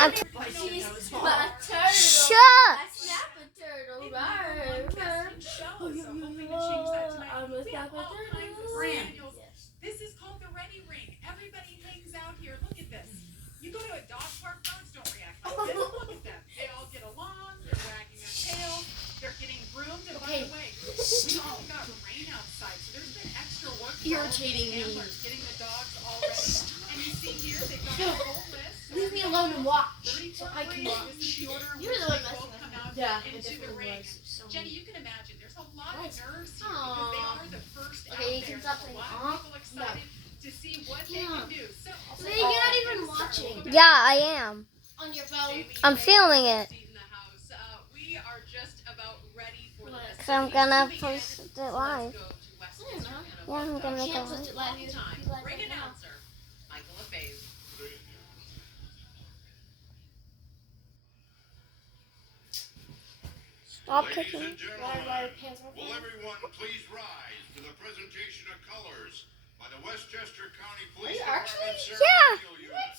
I'm She's my turtle. Shut. I snap a turtle. I'm a snap a turtle. This is called the Ready Ring. Everybody hangs out here. Look at this. You go to a dog park, dogs don't react like this. Look at them. They all get along. They're wagging their tails. They're getting groomed. And by the way, we all got rain outside, so there's been extra work for Irritating me. handlers getting the dogs all ready. And you see here, they've got a whole list. Leave me alone and watch. 32 So I can ways. watch. This is the order in You're which the one they messing both with come me. out Yeah, it into the definitely ring. was. So Jenny, you can imagine there's a lot What? of nerves here Aww. because they are the first Okay, out you there. can stop There's a saying lot aww. of people excited to see what they Yeah. can do. So, You're not even watching. Yeah, I am. On your phone. I'm filming it. In the house. We are just about ready for the Cause I'm gonna festivities. post it So live. let's go to Westminster Kennel Yeah, I'm Club gonna Dog make Can't a post live. it live. You Time. live Ring right now. announcer, Michael LaFaze. Stop Ladies kicking. and gentlemen, will everyone please rise to the presentation of colors by the Westchester County Police Department Ceremonial Unit.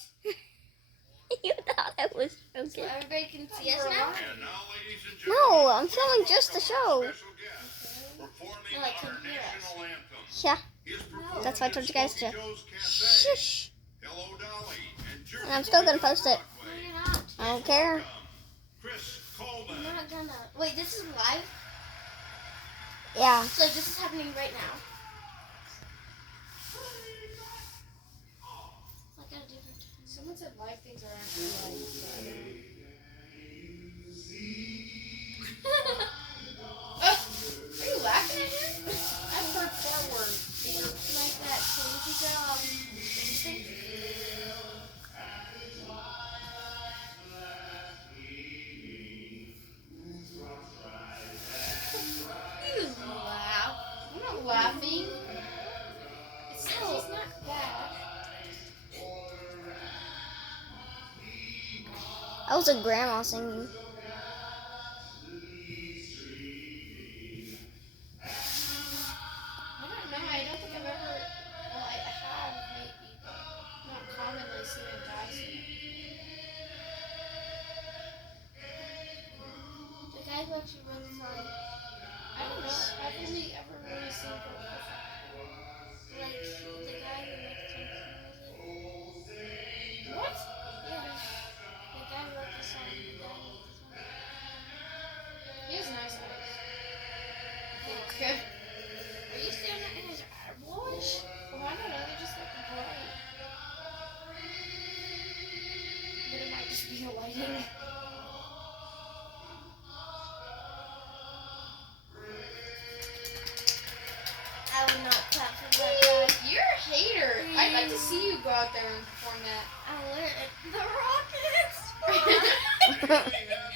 You thought I was So joking. everybody can see us now? And now, ladies and No, gentlemen, I'm please filming just the welcome our show. special guest performing Well, I our can hear us. national anthem. Yeah. He is performed That's why I in told you guys Smokey to Joe's Cafe, shush. Hello Dolly, and Jersey And I'm still gonna Boys on post it. No, Broadway. you're not. I don't care. Welcome, Chris Coleman. I'm not gonna. Wait, this is live? Yeah. So this is happening right now. Like at a different time. Someone said live things are actually live. Are you laughing at him? I've heard forward. Like that crazy girl. Thing. You laugh. I'm not laughing. It's not bad. That was a grandma singing. I don't know. I don't think I've ever. Well, I have maybe, but not commonly seen a guy sing. The guy who actually wrote the song. I don't know. I've only ever really seen it before. Like the guy who wrote the song. What? Yeah. The guy who wrote the song. The guy who wrote the song. He has nice eyes. Okay. Are you staring at his eyeballs? Well, I don't know. They just look bright. But it might just be the lighting. I would not clap for that guy. You're a hater. I'd like to see you go out there and perform that. I learned the Rockets. We have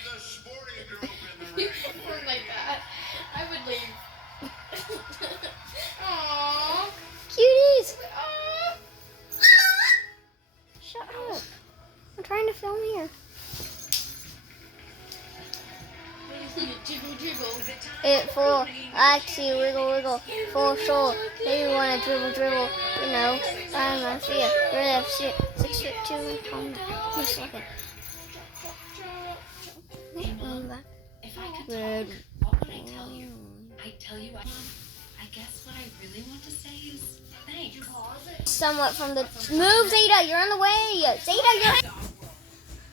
the sporting group in the You ring. perform like that. I would leave. Aww. Cuties! Aww. Shut up. I'm trying to film here. Jiggle, jiggle. It for Axie, wiggle, wiggle, full soul. Maybe wanna dribble, dribble. You know, I'm a fear. Really have shit. 6'2" and Tom. Just like it. If I could Red. talk, what would I tell you? I'd tell you, I guess what I really want to say is thanks. Somewhat from the move, Zeta. You're on the way. Zeta, you're.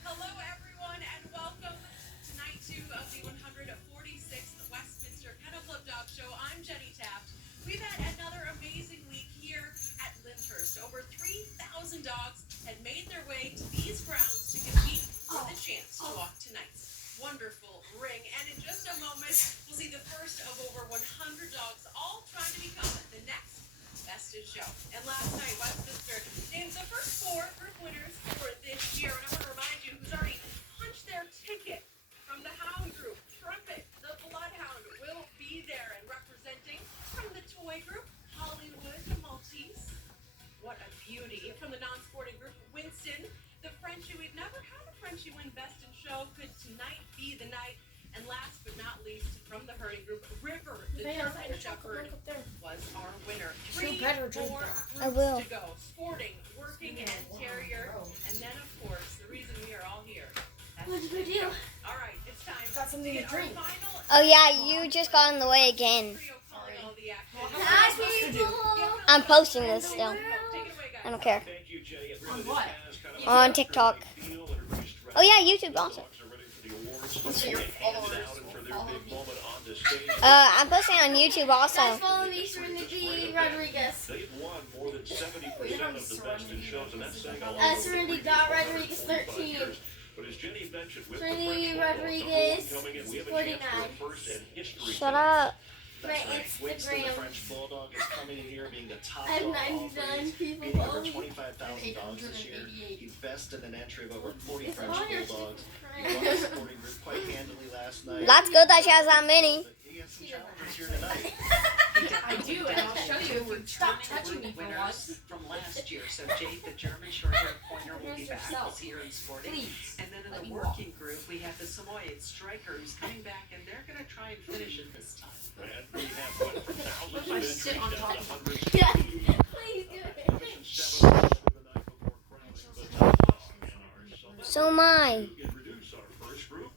Hello, everyone, and welcome to night 2 of the 146th Westminster Kennel Club Dog Show. I'm Jenny Taft. We've had another amazing week here at Lyndhurst. Over 3,000 dogs had made their way to these grounds to compete for the chance to walk tonight's wonderful ring. And in just a moment, we'll see the first of over 100 dogs all trying to become the next Festive Show. And last night, Westminster named the first 4 group winners for this year. And I want to remind you who's already punched their ticket from the Hound Group. Trumpet, the Bloodhound, will be there. And representing from the Toy Group, Hollywood Maltese. What a beauty. From the non-sporting group, Winston, the Frenchie. We've never had a Frenchie win Best in Show. Could tonight be the night? And last but not least, from the herding group, River, the German Shepherd, was our winner. 3 more I groups will. to go. Sporting, working, and terrier. And then, of course, the reason we are all here What's the deal? All right, it's time. Got something to drink. Oh yeah, you just got in the way again. Hi, people. I'm posting this still. I don't care. On what? On TikTok. Oh yeah, YouTube also. So your followers will follow me. I'm posting on YouTube Guys, also. follow me, Serenity Rodriguez. They've won more than 70% of the best in shows, and that's saying a lot. Serenity.Rodriguez 13. But as Jenny mentioned, with Serenity the Rodriguez coming in, we have a 49. chance for a first in history. Shut up. My Winston, the Instagram. French Bulldog, is coming in here being the top I have dog of all 99 breeds, people beating over following. 25,000 dogs this year. He bested an entry of over 40 It's French on your Bulldogs. He won the sporting group quite handily last night. That's good that she has that many. But he has some challenges here tonight. I do, and I'll show you if you stop touching me for once. From last year, so Jake, the German short-haired pointer, will be back this year in sporting. Please. And then in Let the me working group, we have the Samoyed striker who's coming back, and they're going to try and finish it this time. And we have went from thousands What if of I sit on entries top down to of hundreds. Yeah, please do it. Seven over the night before crowning the top dog in our So am I. introduce our first group.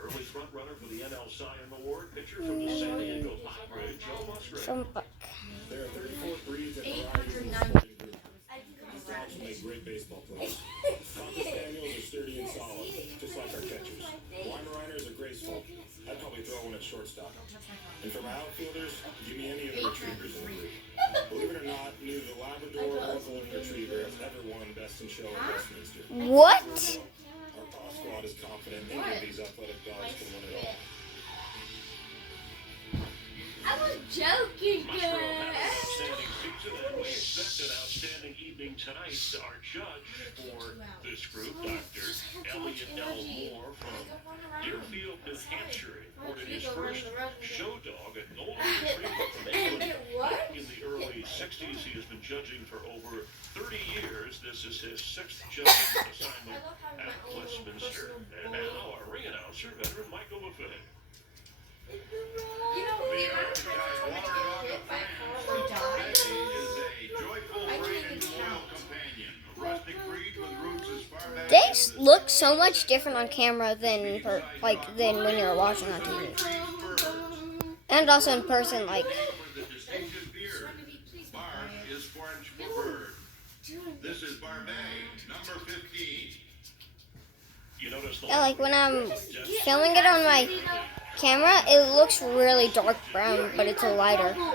Early front runner for the NL Cy Young Award, pitcher from the San Diego Padres, Joe Musgrave. So, There are 34 breeds and 809 varieties. Dogs make great baseball players. Cocker Spaniels are sturdy and solid, just like our catchers. Weimaraners are graceful. I'd probably throw one at shortstop. And for my outfielders, give me any of the retrievers in the breed. Believe it or not, neither the Labrador or Golden Retriever has ever won Best in Show at Westminster. what? Our paw squad is confident any of these athletic dogs can win it all. I was joking, Musgrove had an guys. outstanding season, and we expect an outstanding evening tonight. Our judge for this group, Dr. Elliot L. Moore from Deerfield, New Hampshire, imported his first show dog, a golden retriever from England. Back in the early 60s, he has been judging for over 30 years. This is his sixth judging assignment at Westminster. And now our ring announcer, veteran Michael Buffet. You know, The we were advertised water dog of France, Betty is a joyful, brave, and loyal companion. A rustic breed with roots as far back They as the look so much different on camera than than when you're watching on TV. And also in person, like with a distinctive beard. Bark is French for bird. This is Barbet, number 15. You notice the yeah, like when I'm filming it on my camera, it looks really dark brown, but it's a lighter. his name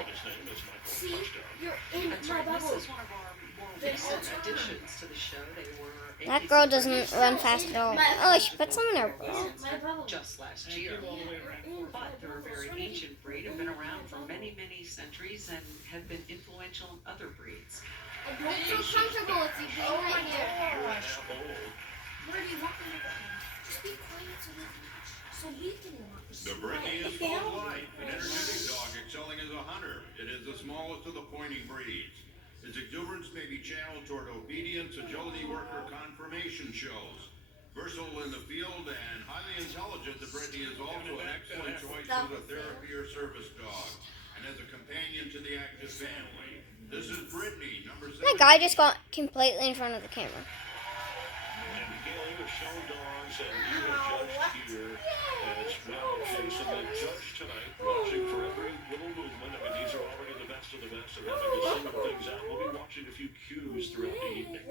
is Michael Touchdown. You're in That's my right, this bubble. is one of our more recent additions to the show. They were That girl doesn't run fast at all. Oh, she put some in her bra. My bubble. just last year. But they're a very ancient breed, have been around for many, many centuries, and have been influential in other breeds. I don't feel comfortable with you being right here. where do you want me to go? Just be quiet so we can watch. The Brittany is full of life, an energetic dog excelling as a hunter. It is the smallest of the pointing breeds. Its exuberance may be channeled toward obedience, agility, work, or conformation shows. Versatile in the field and highly intelligent, the Brittany is also an excellent choice as a therapy or service dog, and as a companion to the active family. This is Brittany, number 7. That guy just got completely in front of the camera. And Gail, you have shown dogs, and you have judged here as well, Jason. The judge tonight, watching for every little movement. I mean, these are already the best of the best, and having to single things out. We'll be watching a few cues throughout the evening.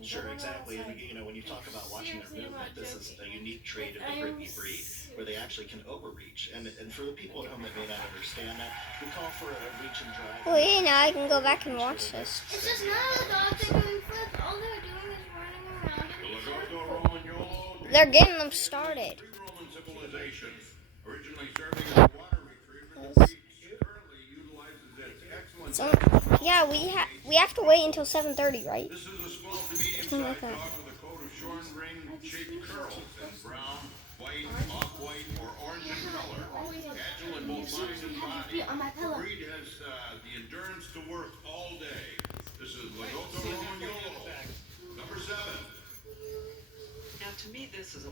Sure, exactly. And you know, when you talk about watching their movement, this is a unique trait of the Brittany breed, where they actually can overreach. And for the people at home that may not understand that, we call for a reach and drive. Well, yeah, now I can go back and watch this. It's just none of the dogs are doing flips. All they're doing is running around. The Lagogo Romagnolo They're getting them started. pre-Roman civilization. Originally serving as a water retriever, the breed currently utilizes its excellent So, yeah, we have to wait until 7:30, right? This is a small to medium-sized Something like that. dog with a coat of shorn ring-shaped curls in brown, white, off-white, or orange in color. Agile in both mind and body, On my the pillow. breed has the endurance to work all day. This is Lagoto Romagnolo, number 7. Now, to me, this is a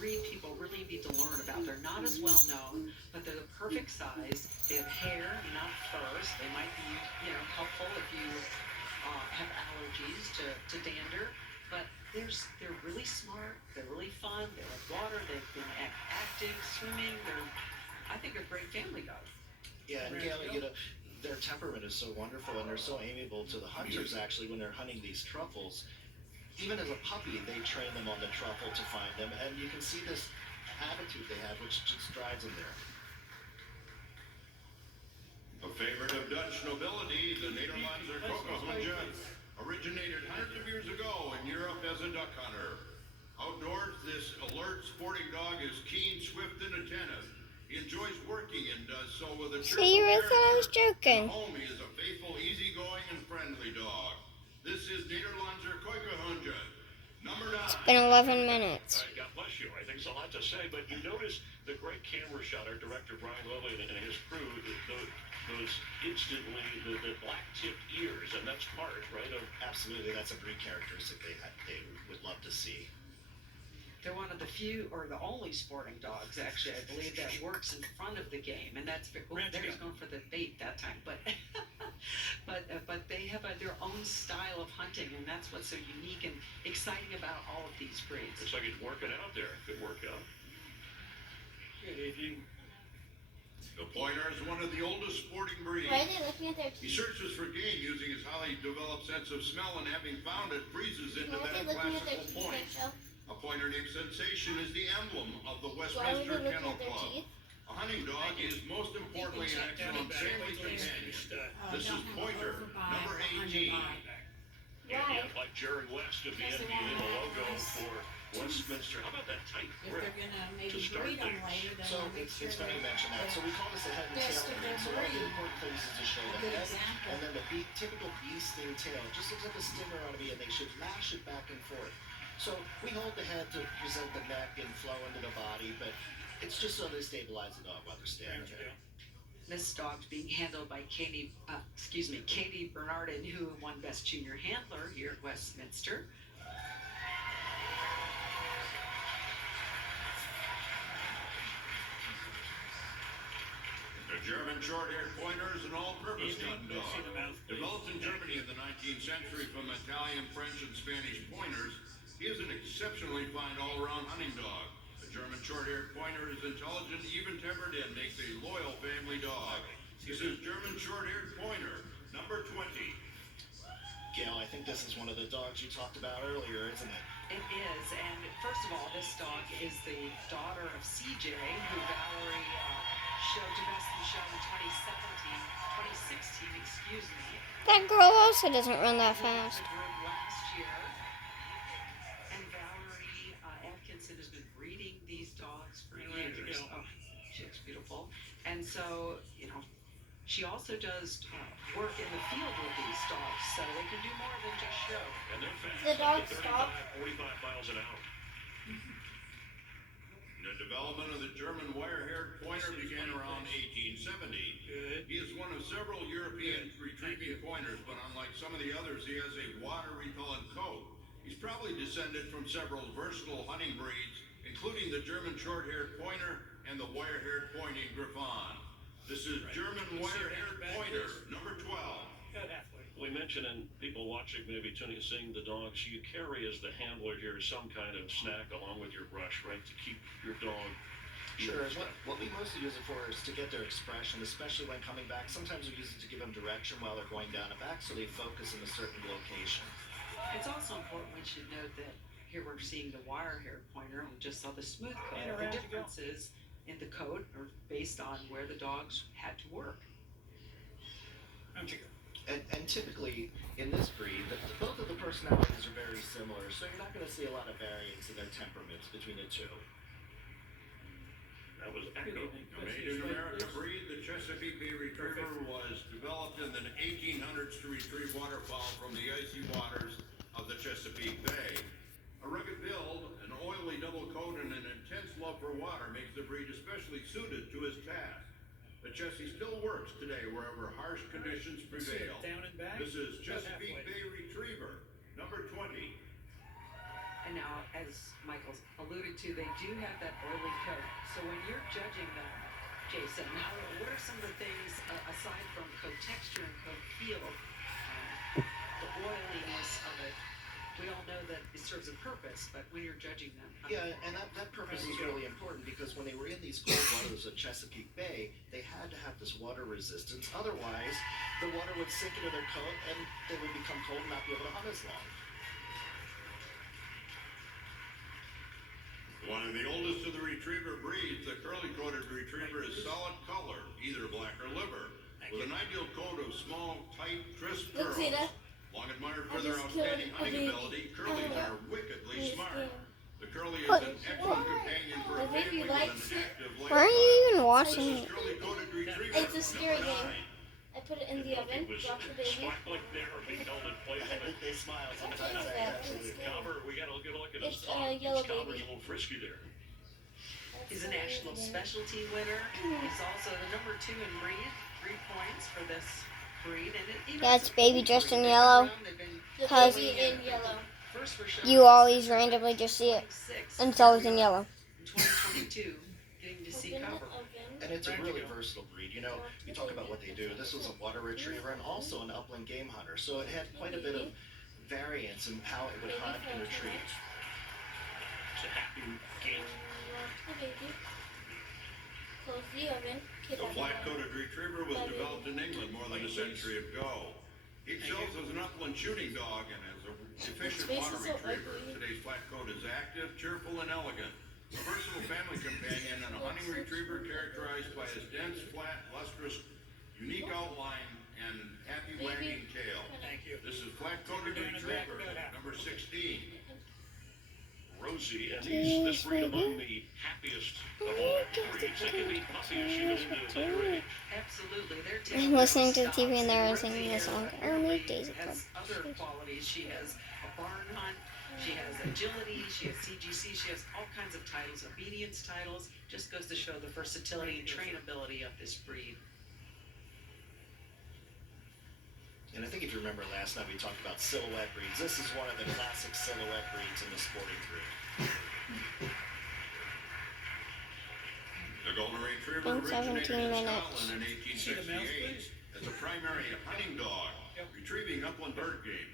breed people really need to learn about. They're not as well known, but they're the perfect size. They have hair, not furs. They might be, helpful if you have allergies to dander. But they're really smart. They're really fun. They like water. They've been active, swimming. I think they're great family dogs. Yeah, and Gail, their temperament is so wonderful, and they're so amiable to the hunters. Actually, when they're hunting these truffles, even as a puppy, they train them on the truffle to find them, and you can see this attitude they have, which just drives them there. A favorite of Dutch nobility, the Nederlandser Kokkerhondje originated hundreds of years ago in Europe as a duck hunter. Outdoors, this alert sporting dog is keen, swift, and attentive. He enjoys working and does so with a See, you really thought I was joking. At home, he is a faithful, easygoing, and friendly dog. This is Nederlandser Kokkerhondje, number 9. It's been 11 minutes. God bless you. I think it's a lot to say, but you notice the great camera shot, our director Brian Lilly and his crew, those instantly the black tipped ears, and that's part, right? Absolutely, that's a breed characteristic they would love to see. They're one of the few, or the only sporting dogs, actually, I believe, that works in front of the game, and that's there he's going for the bait that time. But but they have their own style of hunting, and that's what's so unique and exciting about all of these breeds. It's like it's working out there. Good workout. Good evening. The pointer is one of the oldest sporting breeds. Why are they looking at their He teeth? searches for game using his highly developed sense of smell, and having found it, freezes into Why are that they looking at their classical teeth, point. Rachel? A pointer named Sensation is the emblem of the Why would Westminster they look Kennel at their Club. teeth? A hunting dog is most importantly an excellent family companion. This is Pointer, number 18. Yeah, like Jerry West of the NBA, the logo for Westminster. How about that tight If grip? they're gonna maybe To start breed them things. later, then So we'll make it's sure funny you that mention that. So we call this a head and best tail of breed. their So one of the breed. important things is to show A the good head, example. and then the typical bee sting tail just looks like a stinger on a bee, and they should lash it back and forth. So we hold the head to present the neck and flow into the body, but it's just so they stabilize the dog while they're standing there. This dog's being handled by Katie Bernardin, who won Best Junior Handler here at Westminster. The German short-haired pointer is an all-purpose gun dog. Developed in Germany in the 19th century from Italian, French, and Spanish pointers, he is an exceptionally fine all-around hunting dog. The German short-haired pointer is intelligent, even-tempered, and makes a loyal family dog. This is German short-haired pointer, number 20. Gail, I think this is one of the dogs you talked about earlier, isn't it? It is, and first of all, this dog is the daughter of CJ, who Valerie showed to Best in Show in 2016, excuse me. That girl also doesn't run that fast. The group last year. And Valerie Atkinson has been breeding these dogs for years. Oh, she looks beautiful. And so, she also does work in the field with these dogs, so they can do more than just show. And they're fast. The dog up to 35, stopped. 45 miles an hour. The development of the German wire-haired pointer began around 1870. He is one of several European retrieving pointers, but unlike some of the others, he has a water-repellent coat. He's probably descended from several versatile hunting breeds, including the German short-haired pointer and the wire-haired pointing Griffon. This is German wire-haired pointer, number 12. We mentioned, and people watching maybe seeing the dogs, you carry as the handler here some kind of snack along with your brush, right, to keep your dog. Sure. What we mostly use it for is to get their expression, especially when coming back. Sometimes we use it to give them direction while they're going down and back, so they focus in a certain location. It's also important we should note that here we're seeing the wire-haired pointer, and we just saw the smooth coat. The differences in the coat are based on where the dogs had to work. And typically, in this breed, both of the personalities are very similar, so you're not going to see a lot of variance in their temperaments between the two. That was Echo. A made-in-America breed, the Chesapeake Bay Retriever was developed in the 1800s to retrieve waterfowl from the icy waters of the Chesapeake Bay. A rugged build, an oily double coat, and an intense love for water makes the breed especially suited to his task. The Chessie still works today wherever harsh conditions prevail. This is Chesapeake Bay Retriever, number 20. And now, as Michael's alluded to, they do have that oily coat. So when you're judging them, Jason, what are some of the things, aside from coat texture and coat feel, the oiliness of it? We all know that that it serves a purpose, but when you're judging them. Yeah, and that purpose is really important because when they were in these cold waters of Chesapeake Bay, they had to have this water resistance. Otherwise, the water would sink into their coat and they would become cold and not be able to hunt as long. One of the oldest of the retriever breeds, the curly-coated retriever is solid color, either black or liver, with an ideal coat of small, tight, crisp Look, curls. Zeta. Long admired I for their just killed outstanding a hunting baby. ability, curlies are wickedly He's smart. there. The curly is What? an excellent companion for a The baby family with likes an it. active Why are you lifestyle. even watching This it? is curly-coated retriever It's a scary number game. 9. I put it in the oven, was drop the baby. sparkling there, being held in place. I think they smile sometimes. What is I that? absolutely. Calvert, we got a good look at his It's top. a yellow Calvert's baby. a little frisky there. He's a national specialty winner. He's also the number 2 in breed, 3 points for this breed. And it, Yeah, it's baby old dressed breed. in They've been yellow. around, they've been The 'Cause baby in yellow. first were shown You in always randomly just see it, 26, and it's always in yellow. in 2022, getting to see Open the cover. oven. And it's a really versatile breed. You know, you talk about what they do. This was a water retriever and also an upland game hunter. So it had quite a bit of variance in how it would hunt and retrieve. It's a happy game. Drop the baby. Close the oven. Keep The it flat-coated retriever was developed in England more than a century ago. He excels as an upland shooting dog and as a efficient face water is so retriever. ugly. Today's flat coat is active, cheerful, and elegant. A versatile family companion and a hunting retriever characterized by his dense, flat, lustrous, unique outline and happy wagging tail. Thank you. This is flat-coated retriever, number 16. Rosie, and this breed among the happiest of all breeds. They can be puppy as she goes into later age. Absolutely. Their I'm tail listening to the stops. TV and they're Rosie singing this has song. a Ernie really- Daisy Club. has other qualities. She has a barn hunt. She has agility. She has CGC. She has all kinds of titles, obedience titles. Just goes to show the versatility and trainability of this breed. And I think if you remember last night we talked about silhouette breeds. This is one of the classic silhouette breeds in the sporting breed. The Golden Retriever In originated 17 in minutes. Scotland in See the mouse, 1868 please? as a primary hunting dog, retrieving upland bird game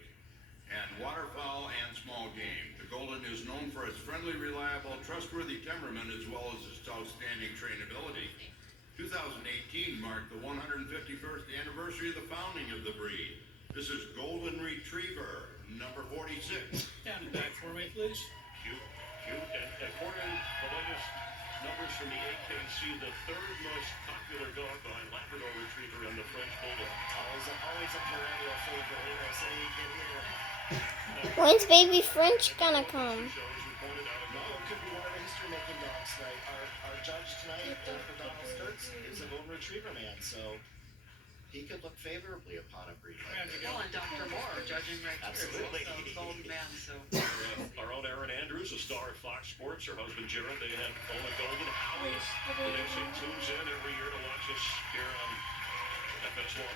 and waterfowl and small game. The Golden is known for its friendly, reliable, trustworthy temperament as well as its outstanding trainability. 2018 marked the 151st anniversary of the founding of the breed. This is Golden Retriever, number 46. Down and back for me, please. Cute. And according to the latest numbers from the AKC, the 3rd most popular dog behind Labrador Retriever and the French Bulldog. Always a perennial favorite. You know, say you get here. When's baby French gonna come? Shows we pointed out No, it could be one of the history-making dogs tonight. Our judge tonight, Dr. Donald Sturts, is a Golden Retriever man, so he could look favorably upon a breed like this. Well, and Dr. Moore judging right here. Absolutely. So, golden man. So our own Erin Andrews, a star at Fox Sports, her husband Jared, they had own a Golden Howie. The Nation tunes in every year to watch us here on FS1.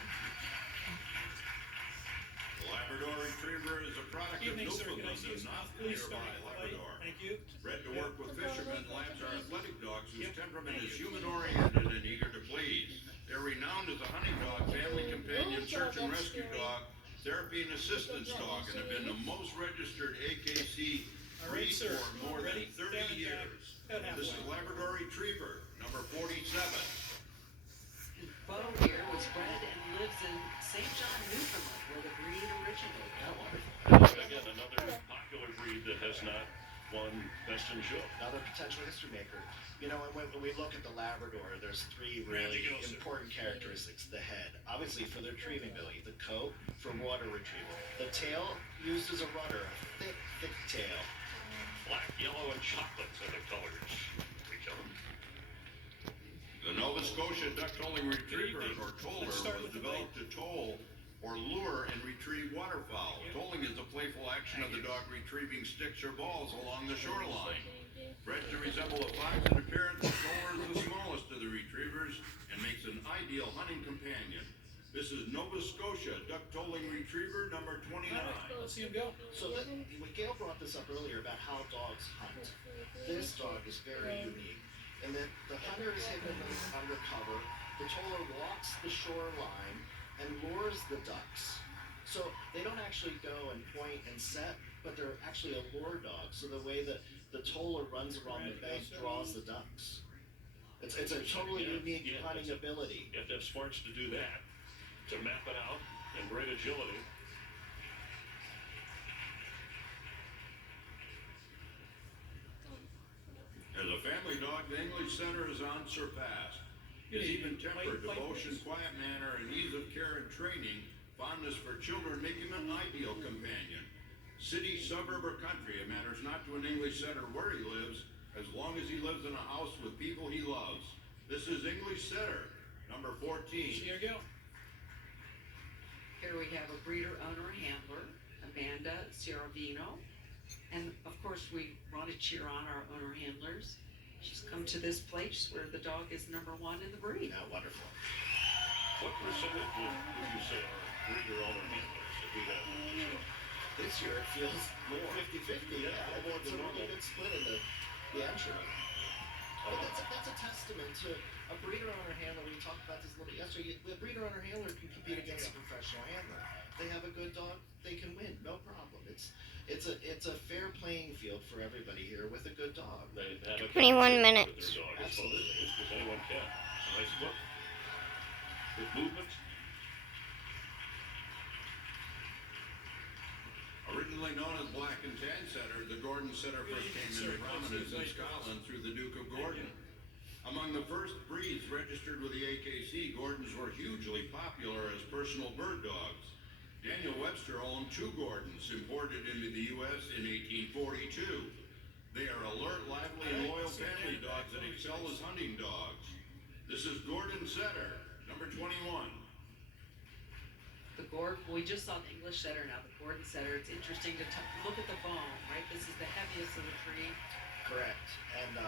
The Labrador Retriever is a product Evening, of sir. Can I Newfoundland see a and smile, not please? nearby Labrador. Thank you. Bred to work with fishermen, labs are athletic dogs whose temperament is human-oriented and eager to please. They're renowned as a hunting dog, family companion, search and rescue dog, therapy and assistance dog, and have been the most registered AKC All right, breed sir. for more than Ready? 30 Down and back. years. About This is halfway. Labrador Retriever, number 47. Bo here was bred and lives in St. John, Newfoundland, where the breed originated. Again, another popular breed that has not won Best in Show. Another potential history maker. You know, when we look at the Labrador, there's 3 really important characteristics. The head, obviously for the retrieving ability. The coat, for water retrieval. The tail, used as a rudder. A thick tail. Black, yellow, and chocolate are the colors. We kill them. The Nova Scotia duck-tolling retriever, or toller, was developed to toll or lure and retrieve waterfowl. Tolling is the playful action of the dog retrieving sticks or balls along the shoreline. Bred to resemble a fox in appearance, the toller is the smallest of the retrievers and makes an ideal hunting companion. This is Nova Scotia duck-tolling retriever, number 29. Let's see him go. So Gail brought this up earlier about how dogs hunt. This dog is very unique. And that the hunter is hidden undercover. The toller walks the shoreline and lures the ducks. So they don't actually go and point and set, but they're actually a lure dog. So the way that the toller runs around the bank draws the ducks. It's a totally unique hunting ability. You have to have smarts to do that, to map it out, and great agility. As a family dog, the English Setter is unsurpassed. His even-tempered devotion, quiet manner, and ease of care and training, fondness for children make him an ideal companion. City, suburb, or country, it matters not to an English Setter where he lives, as long as he lives in a house with people he loves. This is English Setter, number 14. Here you go. Here we have a breeder, owner, handler, Amanda Ciaravino. And of course, we want to cheer on our owner handlers. She's come to this place where the dog is number 1 in the breed. Yeah, wonderful. What percentage would you say are breeder owner handlers that we have on the show? This year it feels more 50-50. Yeah, well, it's a really good split in the entry. But that's a testament to a breeder owner handler. We talked about this a little bit yesterday. A breeder owner handler can compete against a professional handler. They have a good dog, they can win, no problem. It's a fair playing field for everybody here with a good dog. They have a 21 minutes. with their dog, Absolutely. because anyone can. It's a nice book. With movement. Originally known as Black and Tan Setter, the Gordon Setter first came into prominence in Scotland through the Duke of Gordon. Among the first breeds registered with the AKC, Gordons were hugely popular as personal bird dogs. Daniel Webster owned 2 Gordons imported into the U.S. in 1842. They are alert, lively, and loyal family dogs that excel as hunting dogs. This is Gordon Setter, number 21. The Gordon, we just saw the English Setter, now the Gordon Setter. It's interesting to look at the bone, right? This is the heaviest of the 3. Correct. And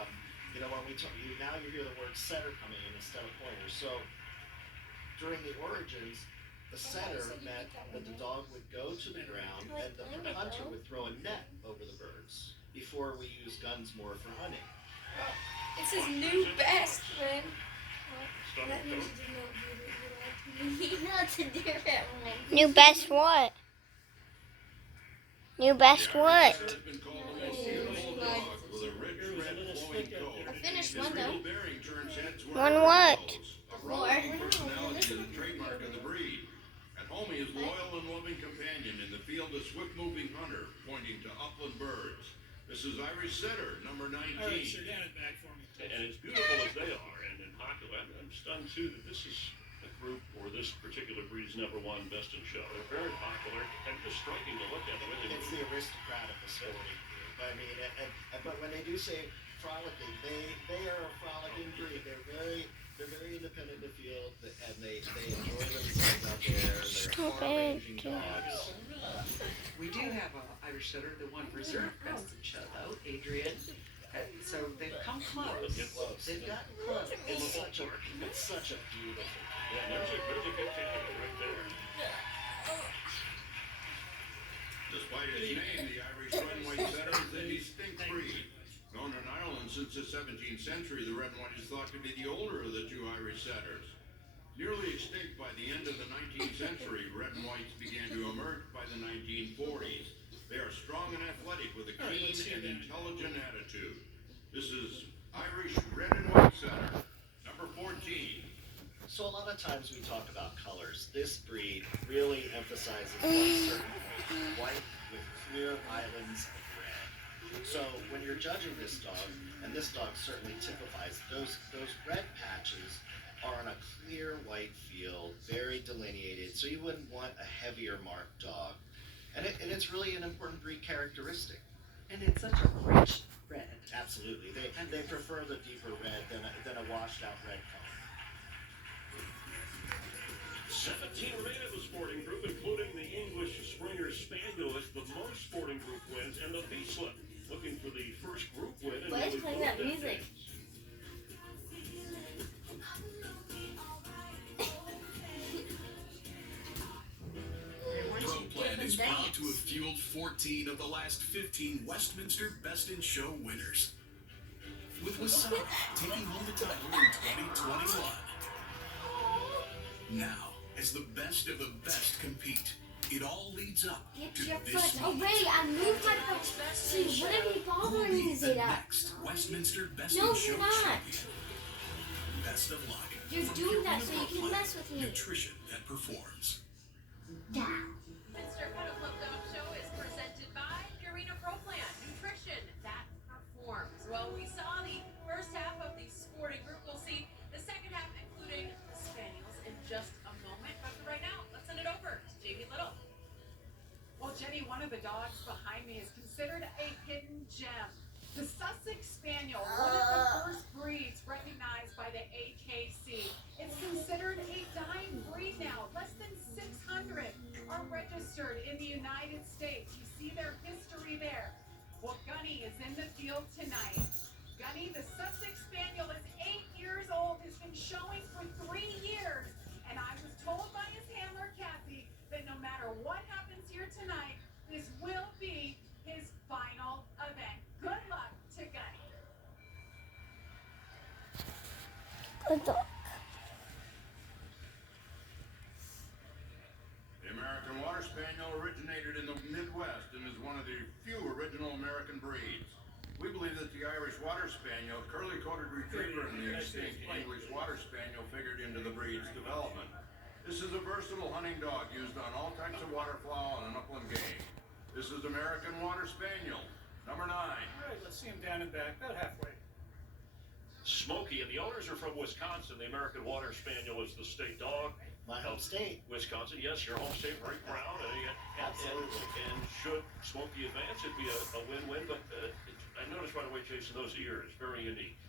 you know, when we talk, now you hear the word setter coming in instead of pointer. So during the origins, the setter meant that the dog would go to the ground and the hunter would throw a net over the birds before we use guns more for hunting. It's his new best friend. Stomach That means coat. you know that's a different one. New best what? New best what? Setter has been called the most beautiful dog with a rich red flowing coat. I finished His one though. regal bearing turns heads One wherever he what? goes. A rollicking personality is a trademark of the breed. At home, he is loyal and loving companion. In the field, a swift-moving hunter, pointing to upland birds. This is Irish Setter, number 19. All right, sir, down it back for me. And as beautiful as they are, and popular, I'm stunned too that this is a group, or this particular breed is number 1 best in show. They're very popular and just striking to look at the way they It's move. the aristocrat of the sporting group. I mean, but when they do say frolicking, they are a frolicking breed. They're very independent in the field, and they enjoy themselves out there. They're far-ranging dogs. We do have an Irish Setter, the one reserve best in show though, Adrian. So they've come close. They've gotten close. It's such a beautiful. Yeah, there's a good candidate right there. Despite its name, the Irish Red and White Setter is a distinct breed. Known in Ireland since the 17th century, the Red and White is thought to be the older of the 2 Irish Setters. Nearly extinct by the end of the 19th century, Red and Whites began to emerge by the 1940s. They are strong and athletic with a keen and intelligent attitude. This is Irish Red and White Setter, number 14. So a lot of times we talk about colors. This breed really emphasizes one certain point, white with clear islands of red. So when you're judging this dog, and this dog certainly typifies, those red patches are on a clear white field, very delineated, so you wouldn't want a heavier marked dog. And it's really an important breed characteristic. And it's such a rich red. Absolutely. They prefer the deeper red than a washed out red color. 17 remain at the sporting group, including the English Springer Spaniel as the most sporting group wins, and the Vizsla looking for the first group win. Why is playing that music? ProPlan is proud to have fueled 14 of the last 15 Westminster Best in Show winners. With Wasabi taking home the title in 2021. Now, as the best of the best compete, It all leads up Get to your this foot moment. away. I moved my foot. See, what are you Who will bothering be me, the Zeta? next Westminster Best No, in Show you're not. champion? Best of luck. You're from doing that Purina so you Pro can Plan. mess with me. Nutrition that performs. Yeah. Westminster Kennel Club Dog Show is presented by Purina Pro Plan, nutrition that performs. Well, we saw the first half of the sporting group. We'll see the second half, including the Spaniels, in just a moment. But for right now, let's send it over to Jamie Little. Well, Jenny, one of the dogs behind me is considered a hidden gem. The Sussex Spaniel, one of the first breeds recognized by the AKC. It's considered a dying breed now. Less than 600 are registered in the United States. You see their history there. Well, Gunny is in the field tonight. Gunny, the Sussex Spaniel, is 8 years old, has been showing for 3 years. And I was told by his handler, Kathy, that no matter what happens here tonight, this will be his final event. Good luck to Gunny. Good dog. The American Water Spaniel originated in the Midwest and is one of the few original American breeds. We believe that the Irish Water Spaniel, curly-coated retriever, and the extinct English Water Spaniel figured into the breed's development. This is a versatile hunting dog used on all types of waterfowl and upland game. This is American Water Spaniel, number 9. All right, let's see him down and back, about halfway. Smokey, and the owners are from Wisconsin. The American Water Spaniel is the state dog. My home state. Wisconsin, yes, your home state, very proud. Absolutely. And should Smokey advance, it'd be a win-win. But I noticed right away, Jason, those ears, very unique.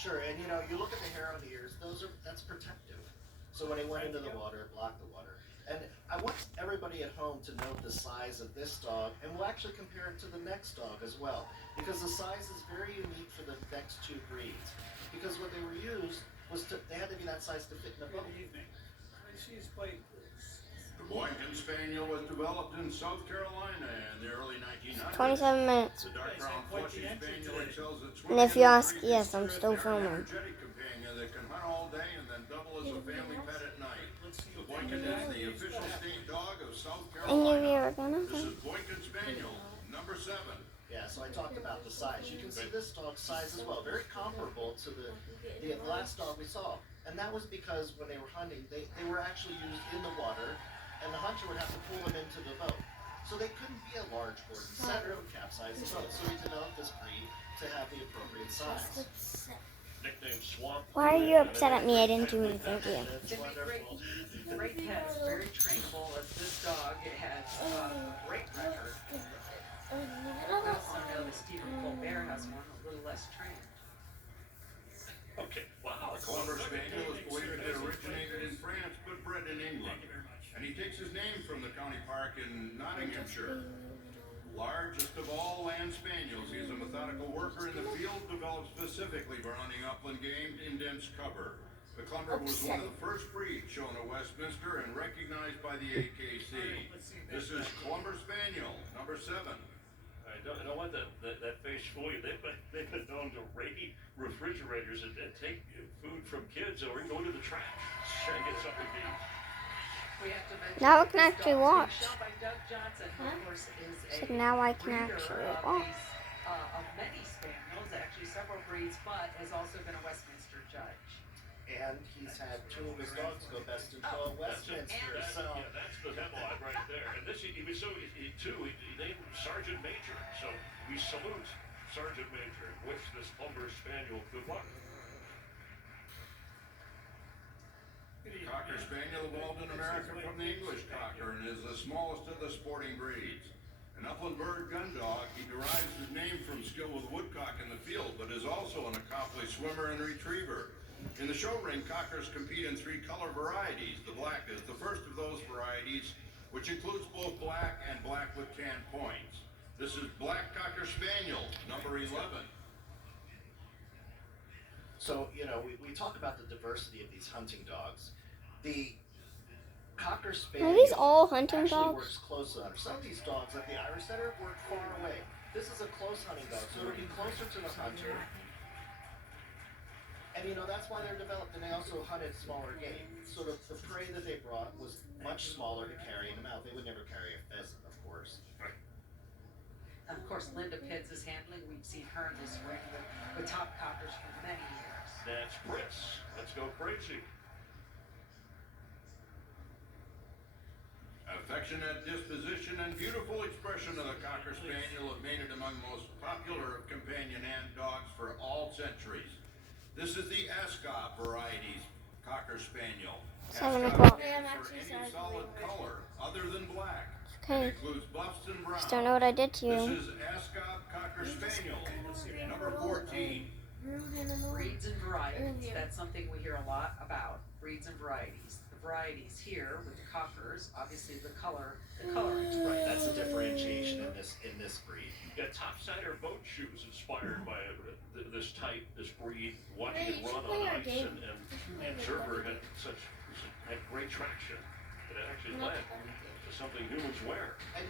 Sure, and you know, you look at the hair on the ears, that's protective. So when he went into the water, it blocked the water. And I want everybody at home to note the size of this dog, and we'll actually compare it to the next dog as well, because the size is very unique for the next two breeds. Because what they were used was they had to be that size to fit in a boat. Good evening. She's quite. The Boynton Spaniel was developed in South Carolina in the early 1900s. 27 minutes. The dark brown fleshy spaniel excels at And if you swimming ask, and yes, I'm retrieves. still They're an filming. energetic companion that can hunt all day and then double as a family pet at night. The Boynton is the official state dog of South And you Carolina. are gonna This is Boynton Spaniel, number 7. Yeah, so I talked about the size. You can see this dog's size as well, very comparable to the last dog we saw. And that was because when they were hunting, they were actually used in the water, and the hunter would have to pull them into the boat. So they couldn't be a large Gordon Setter and capsize the boat. So we developed this breed to have the appropriate size. Nicknamed Swamp. Why are you upset at me? I didn't do anything to you. It's Jimmy, wonderful. great pets, very trainable. As this dog has a great record. We also know that Stephen Colbert has one a little less trained. Okay, wow. The Clumber Spaniel is believed to have originated in France but bred in England. And he takes his name from the county park in Nottinghamshire. Largest of all land spaniels, he is a methodical worker in the field, developed specifically for hunting upland game in dense cover. The Clumber was one of the first breeds shown at Westminster and recognized by the AKC. This is Clumber Spaniel, number 7. I don't let that face fool you. They've been known to raid refrigerators and take food from kids or even go into the trash. Try to get something to eat. We have to mention Now I that can this actually dog, watch. Shot by Doug Johnson, who of course is So a now I can breeder actually of watch. of many spaniels, actually several breeds, but has also been a Westminster judge. And he's had 2 of his dogs go best in show at Westminster. So That's the headline right there. And this, he was so, he named Sergeant Major. So we salute Sergeant Major and wish this Clumber Spaniel good luck. Cocker Spaniel evolved in America from the English Cocker and is the smallest of the sporting breeds. An upland bird gun dog, he derives his name from skill with woodcock in the field, but is also an accomplished swimmer and retriever. In the show ring, Cockers compete in 3 color varieties. The black is the first of those varieties, which includes both black and black with tan points. This is Black Cocker Spaniel, number 11. So, you know, we talk about the diversity of these hunting dogs. The Cocker Spaniel Are these all hunting actually dogs? works close to hunters. Some of these dogs, like the Irish Setter, work far away. This is a close hunting dog, so it'll be closer to the hunter. And And you know, that's why they're developed, and they also hunted smaller game. So the prey that they brought was much smaller to carry in the mouth. They would never carry a pheasant, of course. And of course, Linda Pitts is handling. We've seen her in this ring with top cockers for many years. That's Pritz. Let's go crazy. Affectionate disposition and beautiful expression of the Cocker Spaniel have made it among most popular of companion and dogs for all centuries. This is the Ascot varieties Cocker Spaniel. 7 Ascot o'clock. stands for any solid color other than black. Okay. It includes buffs and browns. Just don't know what I did to This you. is Ascot Cocker Spaniel, number 14. Breeds and varieties. That's something we hear a lot about. Breeds and varieties. The varieties here with the cockers, obviously the color. Right, that's the differentiation in this breed. Yeah, topsider boat shoes inspired by this type, this breed. Watching it run on ice, and the observer had great traction. It actually led to something humans wear. And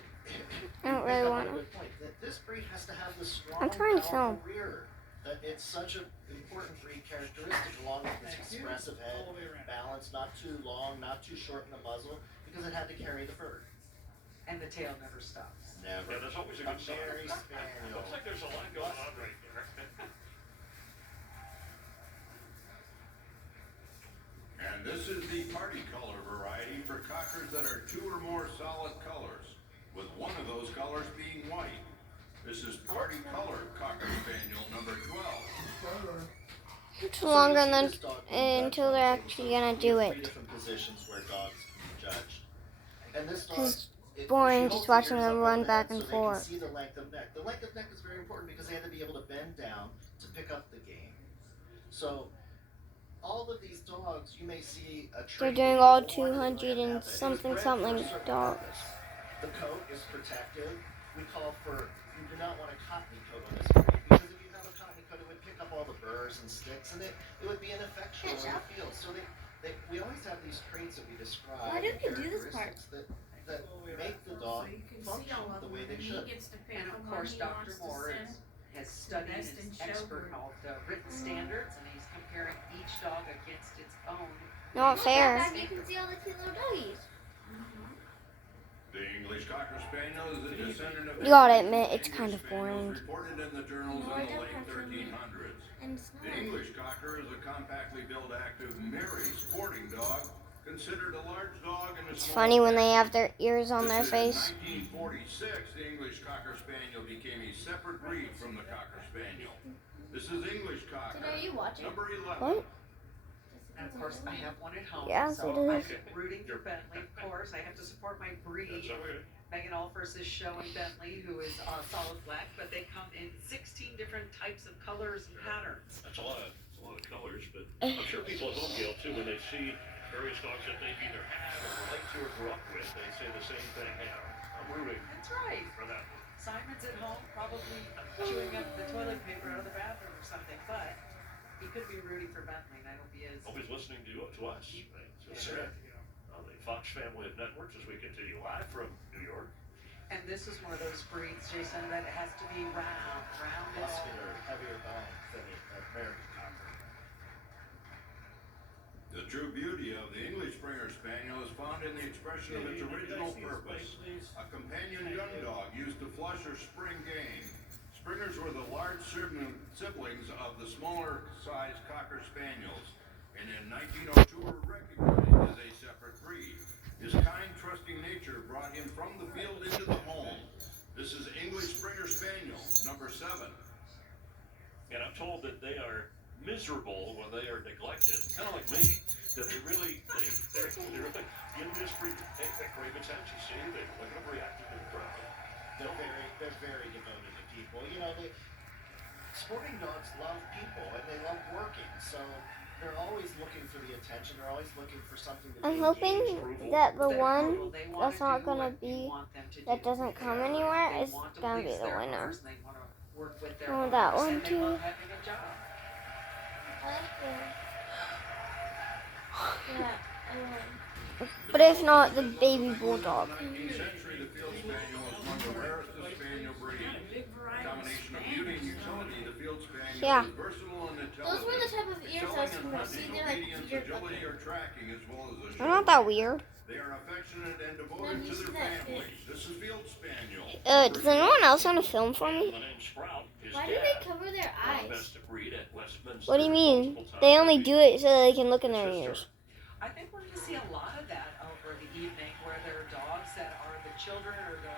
I don't really you want got a to. good point, that this breed has to have the strong, I'm trying to powerful film. rear. That it's such an important breed characteristic, along with its expressive head, balance, not too long, not too short in the muzzle, because it had to carry the fur. And the tail never stops. Never. Yeah, there's always a good sign. Mary Spaniel. Looks like there's a lot going on right there. And this is the party color variety for cockers that are 2 or more solid colors, with one of those colors being white. This is party color Cocker Spaniel number 12. It's longer than until they're actually gonna do Three it. different positions where dogs can be judged. And this dog, It's it- boring she just holds the watching ears them up run on the back head and so forth. They can see the length of neck. The length of neck is very important because they had to be able to bend down to pick up the game. So all of these dogs, you may see a They're trait doing that all you don't want 200 to and have. It is something bred for a certain dogs. purpose. The coat is protective. We call for, you do not want a cottony coat on this breed, because if you have a cottony coat, it would pick up all the burrs and sticks, and it would be ineffectual in the field. So we always have these traits that we describe. Why do and they do this part? characteristics that make the dog function the way they should. And of course, Dr. Moore has studied and is expert in all the written standards, and he's comparing each dog against its own. Not fair. You can see all the cute little doggies. The English Cocker Spaniel is a descendant of You gotta English admit, it's kind of Spaniels boring. reported in the journals No, I in the don't late have to. 1300s. And it's The English Cocker is a compactly built, active, merry, sporting dog, considered a large dog and a It's small funny when they cat. have their ears on their This is face. In 1946, the English Cocker Spaniel became a separate breed from the Cocker Spaniel. This is English Cocker, Are you watching? number 11. What? And of course, I have one at home, Yeah, so so I'm does- rooting for Bentley. Of course, I have to support my breed. That's okay. Megan Alfers is showing Bentley, who is solid black, but they come in 16 different types of colors and patterns. That's a lot of colors, but I'm sure people at home, Gail, too, when they see various dogs that they've either had or relate to or grew up with, they say the same thing. Hey, I'm rooting That's right. for that one. Simon's at home, probably chewing up the toilet paper out of the bathroom or something, but he could be rooting for Bentley, and I hope he is. Always listening to us. Right? So, on the Fox family of networks as we continue live from New York. And this is one of those breeds, Jason, that has to be round is Muscular, heavier bone than the American Cocker. The true beauty of the English Springer Spaniel is found in the expression of its original purpose. A companion gun dog used to flush or spring game. Springers were the large siblings of the smaller sized Cocker Spaniels, and in 1902 were recognized as a separate breed. His kind, trusting nature brought him from the field into the home. This is English Springer Spaniel, number 7. And I'm told that they are miserable when they are neglected, kind of like me. That they're really in this breed. They crave attention. See, they look at them reacting to the crowd. They're very devoted to people. You know, sporting dogs love people and they love working, so they're always looking for the attention. They're always looking for something to I'm be hoping engaged. that the They're one brutal. They wanna that's not do gonna what you be want them to that do. doesn't come anywhere They is want to gonna be please the their winner. owners, and they want to work with their Oh, that owners, one and they too. love having a job. But if not, the baby bulldog. 19th century, the Field Spaniel is among the rarest of spaniel breeds. A combination of beauty and utility, the Field Spaniel Yeah. is versatile and intelligent. Those were the type of ears I was But see, they're like obedience, weird agility, looking. or tracking, as well as a they're not that weird. They are affectionate and devoted Mom, you to see their that families. This is Field Spaniel. Does anyone else want to film for me? The name Sprout is Why do they cover their eyes? best of breed at Westminster. What do you mean? They only do it so they can look in their ears. I think we're going to see a lot of that over the evening, where there are dogs that are the children or the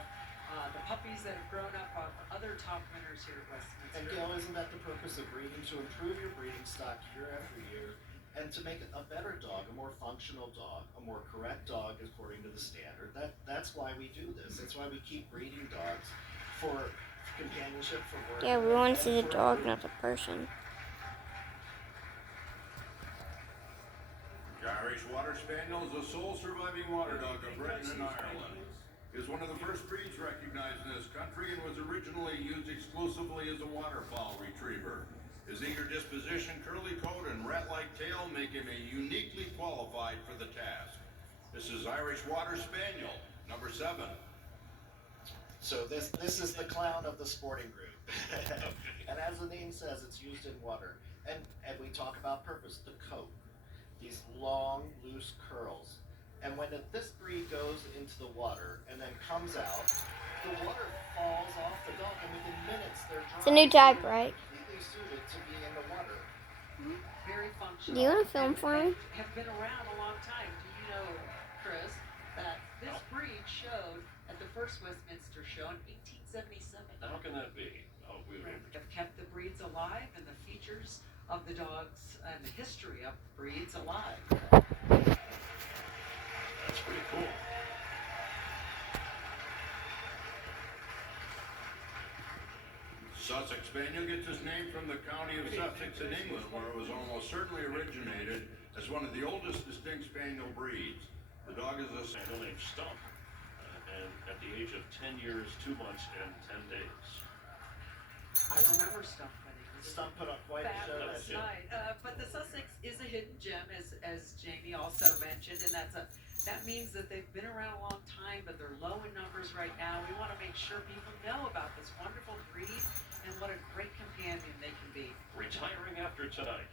puppies that have grown up of other top winners here at Westminster. And Gail, isn't that the purpose of breeding? To improve your breeding stock year after year, and to make a better dog, a more functional dog, a more correct dog according to the standard. That's why we do this. That's why we keep breeding dogs for companionship, for work. Yeah, we want to see the dog, not the person. The Irish Water Spaniel is the sole surviving water dog of Britain and Ireland. It is one of the first breeds recognized in this country and was originally used exclusively as a waterfowl retriever. His eager disposition, curly coat, and rat-like tail make him uniquely qualified for the task. This is Irish Water Spaniel, number 7. So this is the clown of the sporting group. And as the name says, it's used in water. And we talk about purpose, the coat. These long, loose curls. And when this breed goes into the water and then comes out, the water falls off the dog, and within minutes they're dry. It's a new type, right? Completely suited to be in the water. Very functional. Do you want to film for me? Have been around a long time. Do you know, Chris, that this breed showed at the first Westminster show in 1877? How can that be? Oh, we Have kept the breeds alive and the features of the dogs and the history of the breeds alive. That's pretty cool. Sussex Spaniel gets its name from the county of Sussex in England, where it was almost certainly originated as one of the oldest distinct spaniel breeds. The dog is a Spaniel named Stump, and at the age of 10 years, 2 months, and 10 days. I remember Stump winning. Stump put up quite a show that Fabulous year. night. But the Sussex is a hidden gem, as Jamie also mentioned, and that means that they've been around a long time, but they're low in numbers right now. We want to make sure people know about this wonderful breed and what a great companion they can be. Retiring after tonight,